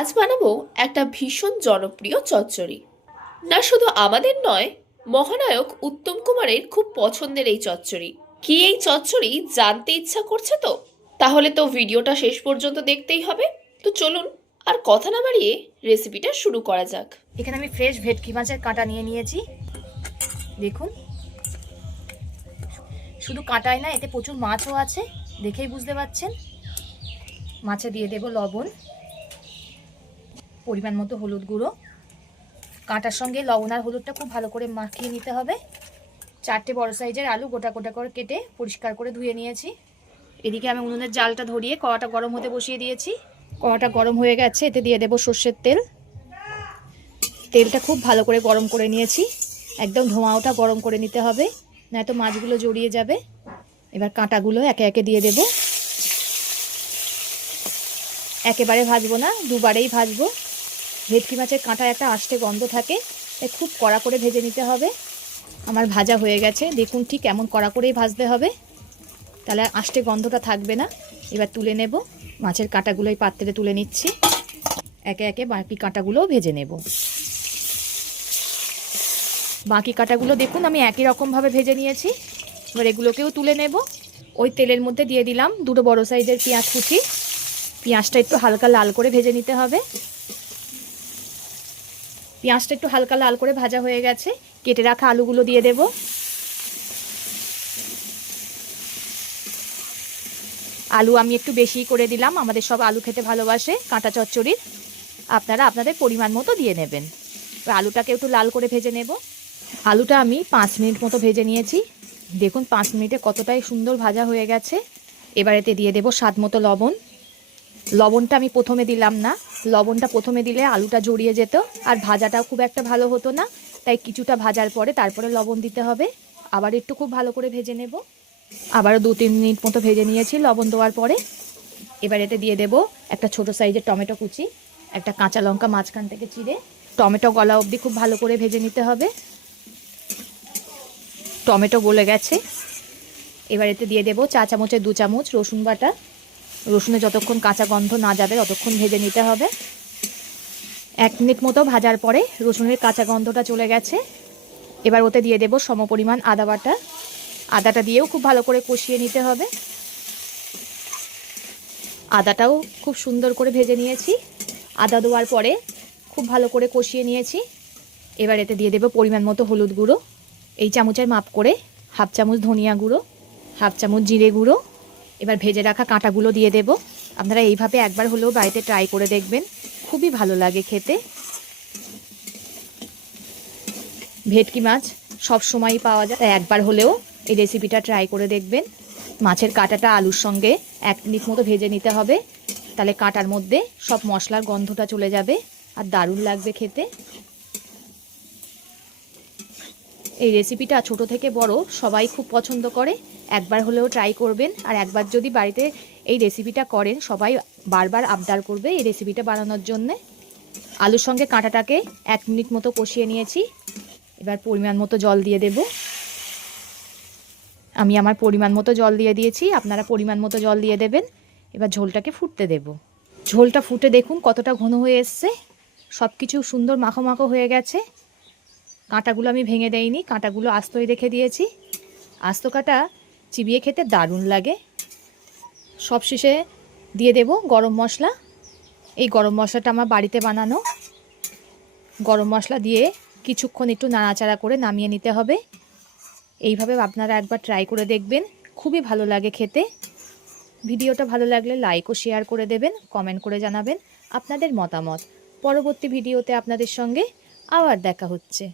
আজ বানাবো একটা ভীষণ জনপ্রিয় চচ্চড়ি। না শুধু আমাদের নয়, মহানায়ক উত্তম কুমারের খুব পছন্দের এই চচ্চড়ি। কি এই চচ্চড়ি জানতে ইচ্ছা করছে তো? তাহলে তো ভিডিওটা শেষ পর্যন্ত দেখতেই হবে। তো চলুন আর কথা না বাড়িয়ে রেসিপিটা শুরু করা যাক। এখানে আমি ফ্রেশ ভেটকি মাছের কাঁটা নিয়ে নিয়েছি। দেখুন, শুধু কাঁটাই না, এতে প্রচুর মাছও আছে, দেখেই বুঝতে পারছেন। মাছে দিয়ে দেব লবণ, পরিমাণ মতো হলুদ গুঁড়ো। কাঁটার সঙ্গে লবণ আর হলুদটা খুব ভালো করে মাখিয়ে নিতে হবে। 4টে বড় সাইজের আলু গোটা গোটা করে কেটে পরিষ্কার করে ধুয়ে নিয়েছি। এদিকে আমি উনুনের জালটা ধরিয়ে কড়াটা গরম হতে বসিয়ে দিয়েছি। কড়াটা গরম হয়ে গেছে, এতে দিয়ে দেব সর্ষের তেল। তেলটা খুব ভালো করে গরম করে নিয়েছি, একদম ধোঁয়াটা গরম করে নিতে হবে, নয়তো মাছগুলো জড়িয়ে যাবে। এবার কাঁটাগুলো একে একে দিয়ে দেব। একেবারে ভাজবো না, দুবারেই ভাজবো। ভেটকি মাছের কাঁটা একটা আষ্টে গন্ধ থাকে, তাই খুব কড়া করে ভেজে নিতে হবে। আমার ভাজা হয়ে গেছে, দেখুন ঠিক এমন কড়া করেই ভাজতে হবে, তাহলে আষ্টে গন্ধটা থাকবে না। এবার তুলে নেব, মাছের কাঁটাগুলো এই পাত্রে তুলে নিচ্ছি। একে একে বাকি কাঁটাগুলোও ভেজে নেব। বাকি কাঁটাগুলো দেখুন আমি একই রকমভাবে ভেজে নিয়েছি। এবার এগুলোকেও তুলে নেব। ওই তেলের মধ্যে দিয়ে দিলাম 2 বড় সাইজের পেঁয়াজ কুচি। পেঁয়াজটা একটু হালকা লাল করে ভেজে নিতে হবে। পেঁয়াজটা একটু হালকা লাল করে ভাজা হয়ে গেছে, কেটে রাখা আলুগুলো দিয়ে দেব। আলু আমি একটু বেশি করে দিলাম, আমাদের সব আলু খেতে ভালোবাসে কাঁটা চচ্চড়ির। আপনারা আপনাদের পরিমাণ মতো দিয়ে নেবেন। আলুটাকে একটু লাল করে ভেজে নেব। আলুটা আমি 5 মিনিট মতো ভেজে নিয়েছি। দেখুন 5 মিনিটে কতটাই সুন্দর ভাজা হয়ে গেছে। এবার এতে দিয়ে দেব স্বাদ মতো লবণ। লবণটা আমি প্রথমে দিলাম না, লবণটা প্রথমে দিলে আলুটা জড়িয়ে যেত আর ভাজাটাও খুব একটা ভালো হতো না, তাই কিছুটা ভাজার পরে তারপরে লবণ দিতে হবে। আবার একটু খুব ভালো করে ভেজে নেব। আবারও 2-3 মিনিট মতো ভেজে নিয়েছি লবণ দেওয়ার পরে। এবার এতে দিয়ে দেব একটা ছোট সাইজের টমেটো কুচি, একটা কাঁচা লঙ্কা মাঝখান থেকে চিড়ে। টমেটো গলা অবধি খুব ভালো করে ভেজে নিতে হবে। টমেটো গলে গেছে, এবার এতে দিয়ে দেব 4 চামচের 2 চামচ রসুন বাটা। রসুনে যতক্ষণ কাঁচা গন্ধ না যাবে ততক্ষণ ভেজে নিতে হবে। 1 মিনিট মতো ভাজার পরে রসুনের কাঁচা গন্ধটা চলে গেছে। এবার ওতে দিয়ে দেব সমপরিমাণ আদা বাটা। আদাটা দিয়েও খুব ভালো করে কষিয়ে নিতে হবে। আদাটাও খুব সুন্দর করে ভেজে নিয়েছি। আদা দেওয়ার পরে খুব ভালো করে কষিয়ে নিয়েছি। এবার এতে দিয়ে দেব পরিমাণ মতো হলুদ গুঁড়ো, এই চামচের মাপ করে 1/2 চামচ ধনিয়া গুঁড়ো, 1/2 চামচ জিরে গুঁড়ো। এবার ভেজে রাখা কাঁটাগুলো দিয়ে দেব। আপনারা এইভাবে একবার হলেও বাড়িতে ট্রাই করে দেখবেন, খুবই ভালো লাগে খেতে। ভেটকি মাছ সব সময়ই পাওয়া যায়, তাই একবার হলেও এই রেসিপিটা ট্রাই করে দেখবেন। মাছের কাঁটাটা আলুর সঙ্গে 1 মিনিট মতো ভেজে নিতে হবে, তাহলে কাঁটার মধ্যে সব মশলার গন্ধটা চলে যাবে আর দারুণ লাগবে খেতে। এই রেসিপিটা ছোট থেকে বড় সবাই খুব পছন্দ করে, একবার হলেও ট্রাই করবেন। আর একবার যদি বাড়িতে এই রেসিপিটা করেন, সবাই বারবার আবদার করবে এই রেসিপিটা বানানোর জন্যে। আলুর সঙ্গে কাঁটাটাকে 1 মিনিট মতো কষিয়ে নিয়েছি। এবার পরিমাণ মতো জল দিয়ে দেব। আমি আমার পরিমাণ মতো জল দিয়ে দিয়েছি, আপনারা পরিমাণ মতো জল দিয়ে দেবেন। এবার ঝোলটাকে ফুটতে দেব। ঝোলটা ফুটে দেখুন কতটা ঘন হয়ে এসছে, সব কিছু সুন্দর মাখো মাখো হয়ে গেছে। কাঁটাগুলো আমি ভেঙে দেইনি, কাঁটাগুলো আস্তই রেখে দিয়েছি। আস্ত কাঁটা চিবিয়ে খেতে দারুণ লাগে। সব শেষে দিয়ে দেব গরম মশলা। এই গরম মশলাটা আমার বাড়িতে বানানো। গরম মশলা দিয়ে কিছুক্ষণ একটু নাড়াচাড়া করে নামিয়ে নিতে হবে। এইভাবে আপনারা একবার ট্রাই করে দেখবেন, খুবই ভালো লাগে খেতে। ভিডিওটা ভালো লাগলে লাইক ও শেয়ার করে দেবেন, কমেন্ট করে জানাবেন আপনাদের মতামত। পরবর্তী ভিডিওতে আপনাদের সঙ্গে আবার দেখা হচ্ছে।